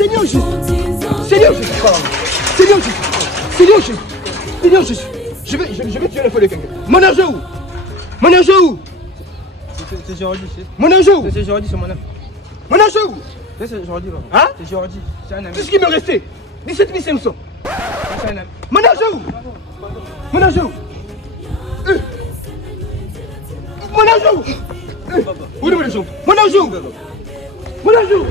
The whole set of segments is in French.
Seigneur Jésus. Seigneur Jésus. Seigneur Jésus. Seigneur Jésus. Seigneur Jésus. Je vais tuer le feu de quelqu'un. Mon argent où? Mon argent où? C'est Jordi. Mon argent où? C'est Jordi, c'est mon ami. Mon argent où? C'est Jordi, là. Hein? C'est Jordi. C'est un ami. Tout ce qui me restait. 17 500. C'est un ami. Mon argent où? Mon argent où? Mon argent où? Où est mon argent? Mon argent où? Mon argent où?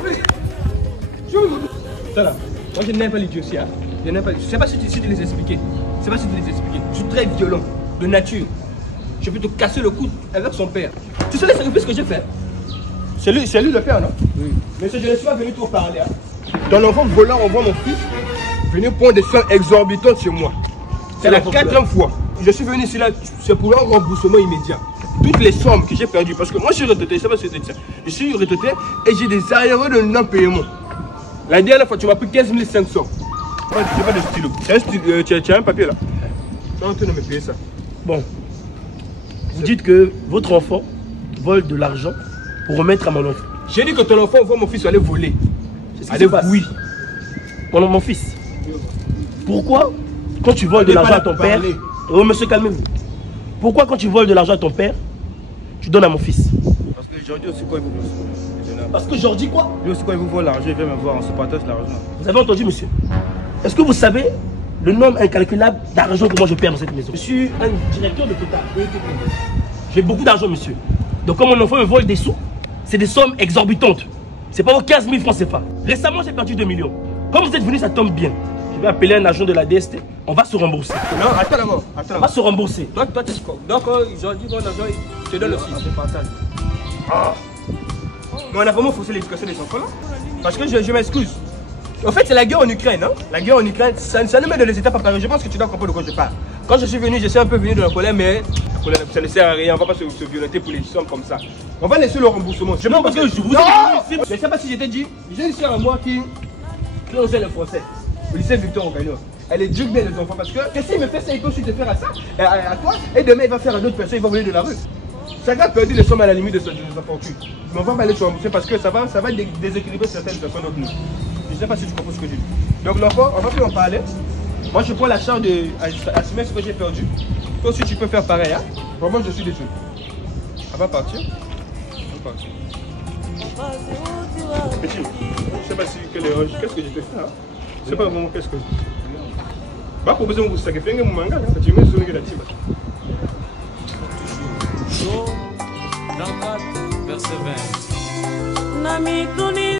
Ça là, moi je n'aime pas les dieux aussi. Je n'aime pas. Je sais pas si tu les expliquer. Je sais pas si tu les expliquer. Je suis très violent, de nature. Je peux te casser le cou avec son père. Tu sais les sacrifices que j'ai fait? C'est lui le père, non? Oui. Mais je ne suis pas venu trop parler. Ton enfant volant envoie mon fils venir prendre des sommes exorbitantes chez moi. C'est la 4e fois. Je suis venu ici là, c'est pour un remboursement immédiat. Toutes les sommes que j'ai perdues, parce que moi je suis retraité, je sais pas si c'était ça. Je suis retraité et j'ai des arriérés de non-paiement. La dernière fois, tu m'as pris 15 500. J'ai pas de stylo. Tu as un papier là. Tu vas en train de me payer ça. Bon. Vous dites que votre enfant vole de l'argent pour remettre à mon enfant. J'ai dit que ton enfant voit mon fils aller voler. Allez, oui. Mon fils. Pourquoi, quand tu voles de l'argent à ton père... Oh, monsieur, calmez-vous. Pourquoi, quand tu voles de l'argent à ton père, tu donnes à mon fils? Parce que Jordi aussi, quoi, il vous Parce que Jordi, quoi? Lui aussi, quoi, il vous vole l'argent, il vient me voir, on se partage l'argent. Vous avez entendu, monsieur? Est-ce que vous savez le nombre incalculable d'argent que moi je perds dans cette maison? Je suis un directeur de Total. J'ai beaucoup d'argent, monsieur. Donc, quand mon enfant me vole des sous, c'est des sommes exorbitantes. C'est pas aux 15 000 francs CFA. Récemment, j'ai perdu 2 millions. Comme vous êtes venu, ça tombe bien. Je vais appeler un agent de la DST. On va se rembourser. Non, attends d'abord. On va se rembourser. Toi, tu es quoi? Donc, Jordi, bon argent, je te donne aussi. On partage. Ah. Mais on a vraiment faussé l'éducation des enfants là. Parce que je m'excuse. En fait, c'est la guerre en Ukraine. Hein? La guerre en Ukraine, ça nous met dans les étapes à Paris. Je pense que tu dois comprendre de quoi je parle. Quand je suis venu, je suis un peu venu de la colère, mais la colère, ça ne sert à rien. On ne va pas se violenter pour les sommes comme ça. On va laisser le remboursement. Je Non, parce que je vous ai dit. Je ne sais pas si je t'ai dit. J'ai une soeur à moi qui osait le français. Au lycée Victor Ogaillon. Elle éduque bien les enfants parce que s'il me fait ça, il peut aussi te faire à ça, à toi. Et demain, il va faire à d'autres personnes, il va voler de la rue. Chacun a perdu les sommes à la limite de sa fortune. Mais on va pas aller se rembourser parce que ça va déséquilibrer certaines personnes d'entre nous. Je ne sais pas si tu comprends ce que j'ai dit. Donc l'enfant, on va plus en parler. Moi, je prends la charge d'assumer ce que j'ai perdu. Toi aussi, tu peux faire pareil. Hein? Vraiment, je suis désolé. On va partir. On va partir. Petit, je ne sais pas si qu'est-ce que je te fais. Hein? Je ne sais pas vraiment qu'est-ce que je fais. Bah, pour besoin de vous sacrifier, je vais vous manger. Tu me dis que tu Dans 4 verset 20.